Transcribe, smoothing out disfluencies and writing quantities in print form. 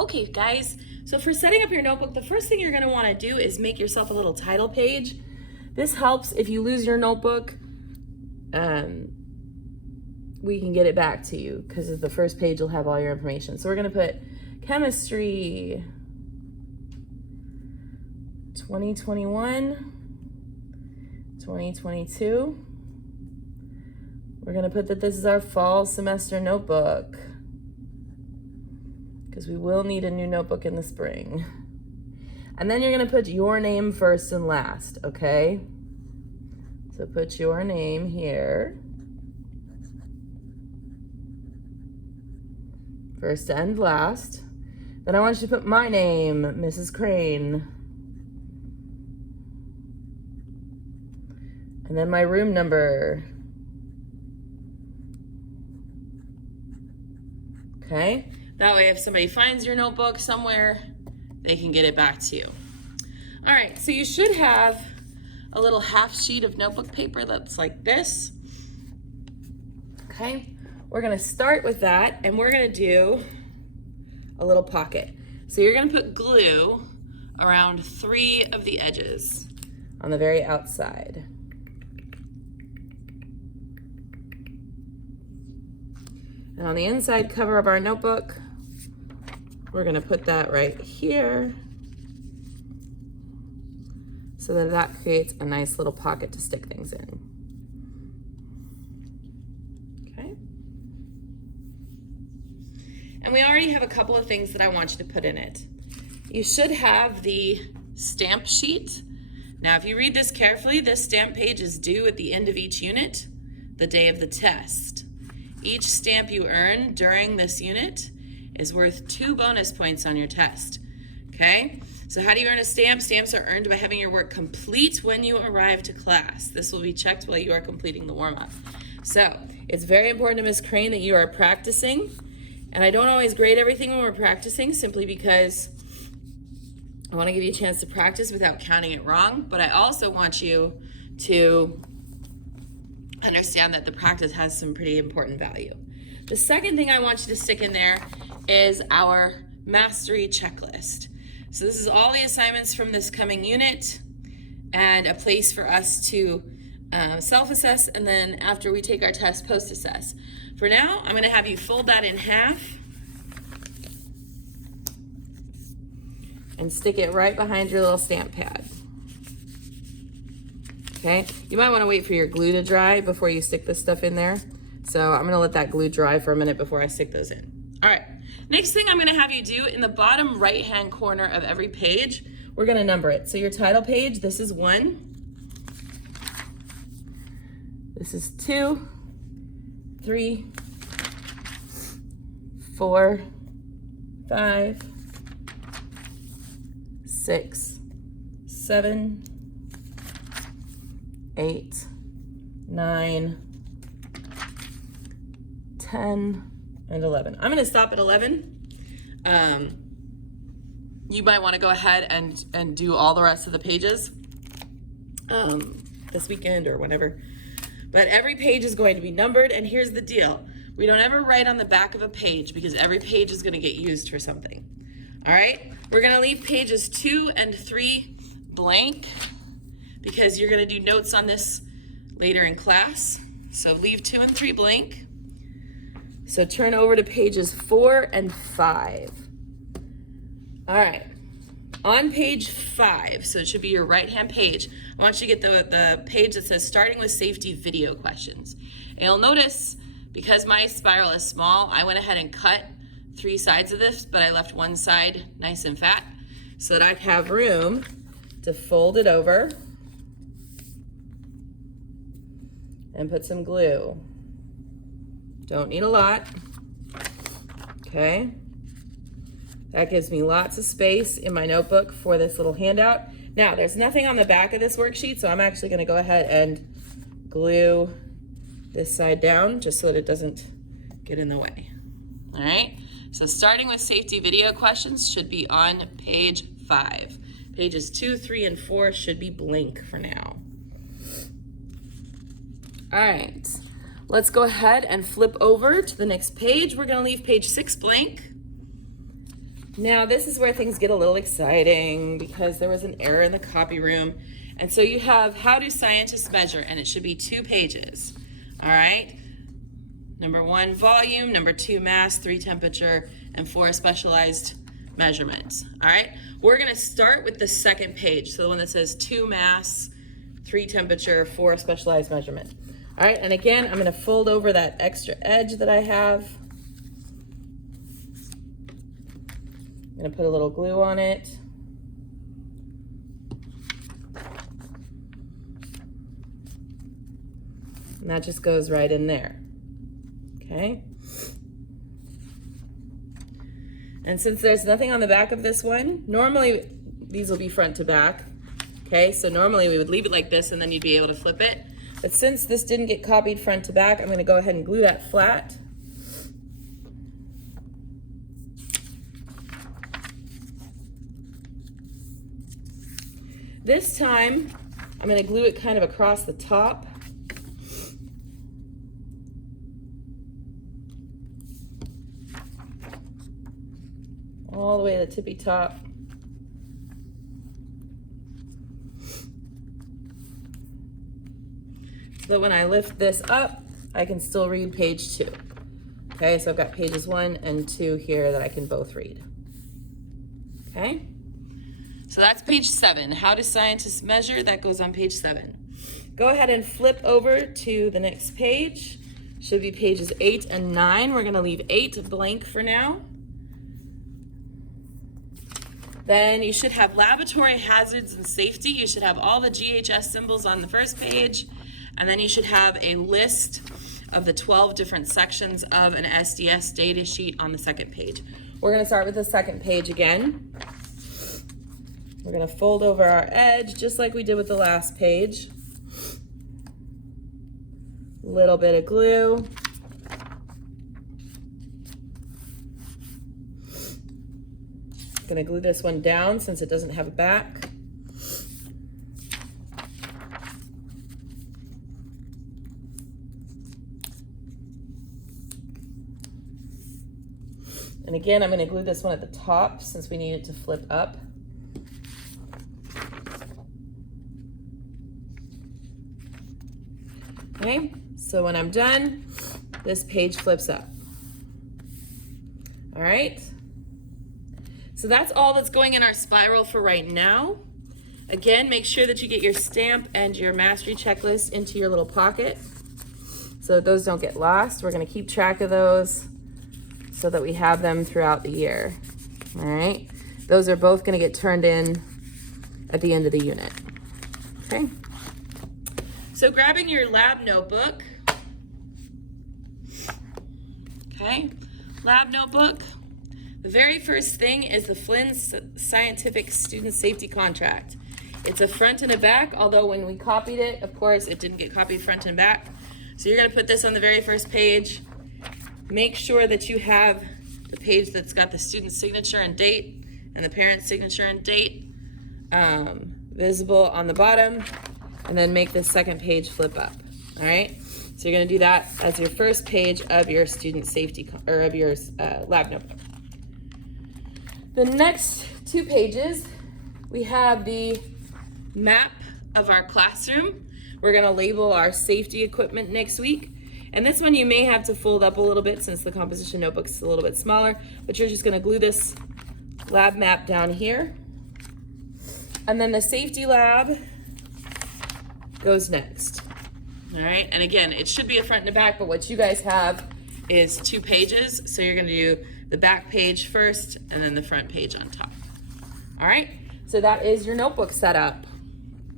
Okay, guys, so for setting up your notebook, the first thing you're going to want to do is make yourself a little title page. This helps if you lose your notebook, we can get it back to you because the first page will have all your information. So we're going to put chemistry 2021, 2022. We're going to put that this is our fall semester notebook because we will need a new notebook in the spring. And then you're going to put your name first and last, okay? So put your name here. First and last. Then I want you to put my name, Mrs. Crane. And then my room number. Okay? That way if somebody finds your notebook somewhere, they can get it back to you. All right, so you should have a little half sheet of notebook paper that's like this. Okay? We're gonna start with that and we're gonna do a little pocket. So you're gonna put glue around 3 of the edges on the very outside. And on the inside cover of our notebook, we're gonna put that right here so that that creates a nice little pocket to stick things in. Okay. And we already have a couple of things that I want you to put in it. You should have the stamp sheet. Now, if you read this carefully, this stamp page is due at the end of each unit, the day of the test. Each stamp you earn during this unit is worth 2 bonus points on your test, okay? So how do you earn a stamp? Stamps are earned by having your work complete when you arrive to class. This will be checked while you are completing the warm-up. So it's very important to Ms. Crane that you are practicing, and I don't always grade everything when we're practicing simply because I want to give you a chance to practice without counting it wrong, but I also want you to understand that the practice has some pretty important value. The second thing I want you to stick in there is our mastery checklist. So this is all the assignments from this coming unit and a place for us to self-assess, and then after we take our test, post-assess. For now, I'm going to have you fold that in half and stick it right behind your little stamp pad. Okay, you might want to wait for your glue to dry before you stick this stuff in there. So I'm going to let that glue dry for a minute before I stick those in. All right, next thing I'm going to have you do in the bottom right-hand corner of every page, we're going to number it. So your title page, this is 1. This is 2, 3, 4, 5, 6, 7, 8, 9, 10, and 11. I'm gonna stop at 11. You might wanna go ahead and do all the rest of the pages this weekend or whenever. But every page is going to be numbered, and here's the deal. We don't ever write on the back of a page because every page is gonna get used for something. All right, we're gonna leave pages 2 and 3 blank because you're gonna do notes on this later in class. So leave 2 and 3 blank. So turn over to pages 4 and 5. All right, on page 5, so it should be your right-hand page, I want you to get the page that says starting with safety video questions. And you'll notice, because my spiral is small, I went ahead and cut 3 sides of this, but I left one side nice and fat so that I'd have room to fold it over and put some glue. Don't need a lot, okay? That gives me lots of space in my notebook for this little handout. Now, there's nothing on the back of this worksheet, so I'm actually gonna go ahead and glue this side down just so that it doesn't get in the way, all right? So starting with safety video questions should be on page 5. Pages 2, 3, and 4 should be blank for now. All right, let's go ahead and flip over to the next page. We're gonna leave page 6 blank. Now this is where things get a little exciting because there was an error in the copy room. And so you have how do scientists measure, and it should be 2 pages. All right. Number 1, volume. Number 2, mass. 3, temperature. And 4, specialized measurements. All right. We're going to start with the second page. So the one that says 2, mass, 3, temperature, 4, specialized measurement. All right. And again, I'm going to fold over that extra edge that I have. I'm going to put a little glue on it. And that just goes right in there. Okay. And since there's nothing on the back of this one, normally these will be front to back. Okay, so normally we would leave it like this and then you'd be able to flip it. But since this didn't get copied front to back, I'm going to go ahead and glue that flat. This time, I'm going to glue it kind of across the top. All the way to the tippy top. So that when I lift this up, I can still read page 2. Okay, so I've got pages 1 and 2 here that I can both read. Okay, so that's page 7. How do scientists measure? That goes on page 7. Go ahead and flip over to the next page. Should be pages 8 and 9. We're going to leave 8 blank for now. Then you should have laboratory hazards and safety. You should have all the GHS symbols on the first page. And then you should have a list of the 12 different sections of an SDS data sheet on the second page. We're going to start with the second page again. We're going to fold over our edge just like we did with the last page. A little bit of glue. I'm going to glue this one down since it doesn't have a back. And again, I'm going to glue this one at the top since we need it to flip up. Okay, so when I'm done, this page flips up. All right. So that's all that's going in our spiral for right now. Again, make sure that you get your stamp and your mastery checklist into your little pocket so that those don't get lost. We're going to keep track of those so that we have them throughout the year. All right. Those are both going to get turned in at the end of the unit. Okay. So grabbing your lab notebook. Okay. Lab notebook. The very first thing is the Flynn Scientific Student Safety Contract. It's a front and a back, although when we copied it, of course, it didn't get copied front and back. So you're going to put this on the very first page. Make sure that you have the page that's got the student's signature and date and the parent's signature and date visible on the bottom, and then make this second page flip up. All right? So you're going to do that as your first page of your student safety or of your lab notebook. The next 2 pages, we have the map of our classroom. We're going to label our safety equipment next week. And this one you may have to fold up a little bit since the composition notebook's a little bit smaller, but you're just going to glue this lab map down here. And then the safety lab goes next. All right, and again, it should be a front and a back, but what you guys have is 2 pages. So you're going to do the back page first and then the front page on top. All right, so that is your notebook setup.